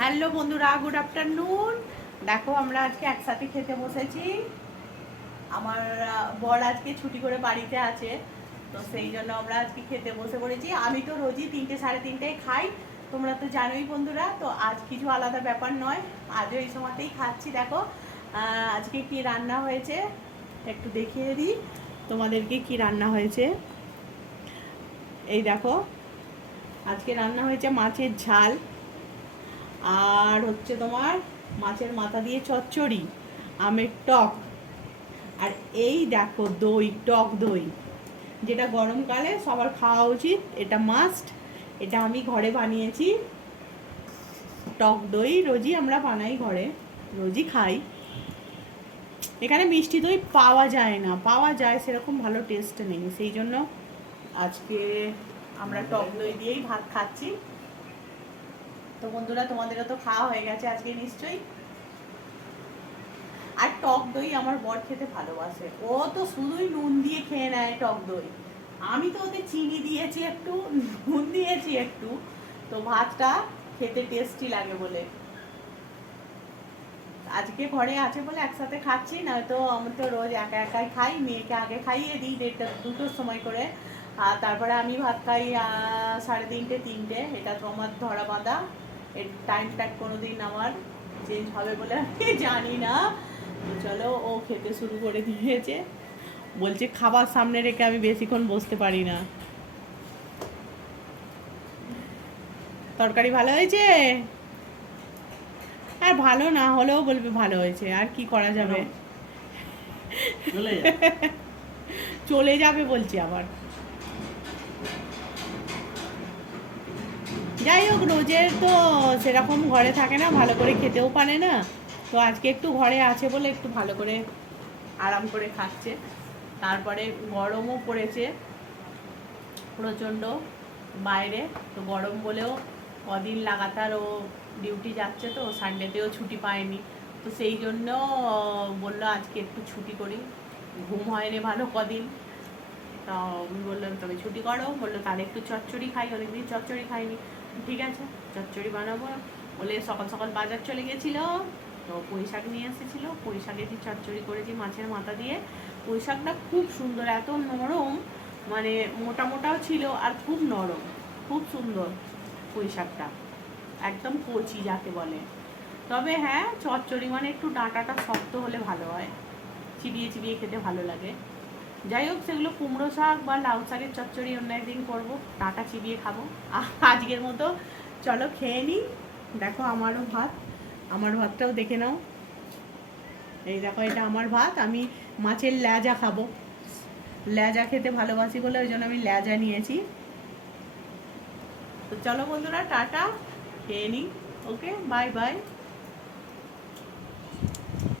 Hello বন্ধুরা, good afternoon. দেখো আমরা আজকে একসাথে খেতে বসেছি। আমার বর আজকে ছুটি করে বাড়িতে আছে, তো সেই জন্য আমরা আজকে খেতে বসে পড়েছি। আমি তো রোজই 3টে সাড়ে 3টায় খাই, তোমরা তো জানোই বন্ধুরা। তো আজ কিছু আলাদা ব্যাপার নয়, আজও এই সময়তেই খাচ্ছি। দেখো আজকে কি রান্না হয়েছে একটু দেখিয়ে দিই তোমাদেরকে। কি রান্না হয়েছে এই দেখো। আজকে রান্না হয়েছে মাছের ঝাল, আর হচ্ছে তোমার মাছের মাথা দিয়ে চচ্চড়ি, আমের টক, আর এই দেখো দই, টক দই, যেটা গরমকালে সবার খাওয়া উচিত, এটা মাস্ট। এটা আমি ঘরে বানিয়েছি। টক দই রোজই আমরা বানাই ঘরে, রোজই খাই। এখানে মিষ্টি দই পাওয়া যায় না, পাওয়া যায় সেরকম ভালো টেস্ট নেই, সেই জন্য আজকে আমরা টক দই দিয়েই ভাত খাচ্ছি। তো বন্ধুরা, তোমাদেরও তো খাওয়া হয়ে গেছে আজকে নিশ্চয়ই। আর টক দই আমার বর খেতে ভালোবাসে, ও তো শুধুই নুন দিয়ে খেয়ে নেয় টক দই। আমি তো ওতে চিনি দিয়েছি একটু, নুন দিয়েছি একটু, তো ভাতটা খেতে টেস্টি লাগে বলে। আজকে ঘরে আছে বলে একসাথে খাচ্ছি, নয়তো আমি তো রোজ একা একাই খাই। মেয়েকে আগে খাইয়ে দিই 1:30-2টোর সময় করে, আর তারপরে আমি ভাত খাই 3:30-3টে। এটা তো আমার ধরা বাঁধা, এর টাইমটা কোনোদিন আমার চেঞ্জ হবে বলে আমি জানি না। চলো, ও খেতে শুরু করে দিয়েছে। বলছে খাবার সামনে রেখে আমি বেশিক্ষণ বসতে পারি না। তরকারি ভালো হয়েছে? আর ভালো না হলেও বলবে ভালো হয়েছে, আর কি করা যাবে। চলে যাবে বলছি আবার। যাই হোক, রোজের তো সেরকম ঘরে থাকে না, ভালো করে খেতেও পারে না। তো আজকে একটু ঘরে আছে বলে একটু ভালো করে আরাম করে খাচ্ছে। তারপরে গরমও পড়েছে প্রচণ্ড বাইরে, তো গরম বলেও কদিন লাগাতার ও ডিউটি যাচ্ছে, তো সানডেতেও ছুটি পায়নি। তো সেই জন্য বললো আজকে একটু ছুটি করি, ঘুম হয়নি ভালো কদিন। তো আমি বললাম তবে ছুটি করো, বললো তাহলে একটু চচ্চড়ি খাই, অনেকদিন চচ্চড়ি খাইনি। ঠিক আছে, চচ্চড়ি বানাবো বলে সকাল সকাল বাজার চলে গেছিলো। তো পুঁই শাক নিয়ে এসেছিলো, পুঁই শাকে দিয়ে চচ্চড়ি করেছি মাছের মাথা দিয়ে। পুঁই শাকটা খুব সুন্দর, এত নরম, মানে মোটা মোটাও ছিল আর খুব নরম, খুব সুন্দর পুঁই শাকটা, একদম কচি যাকে বলে। তবে হ্যাঁ, চচ্চড়ি মানে একটু ডাঁটাটা শক্ত হলে ভালো হয়, চিবিয়ে চিবিয়ে খেতে ভালো লাগে। যাই হোক, সেগুলো কুমড়ো শাক বা লাউ শাকের চচ্চড়ি অন্য একদিন করবো, ডাঁটা চিবিয়ে খাবো। আজকের মতো চলো খেয়ে নিই। দেখো আমারও ভাত, আমার ভাতটাও দেখে নাও। এই দেখো, এটা আমার ভাত। আমি মাছের ল্যাজা খাবো, ল্যাজা খেতে ভালোবাসি বলে ওই জন্য আমি ল্যাজা নিয়েছি। তো চলো বন্ধুরা, টাটা, খেয়ে নিই। ওকে, বাই বাই।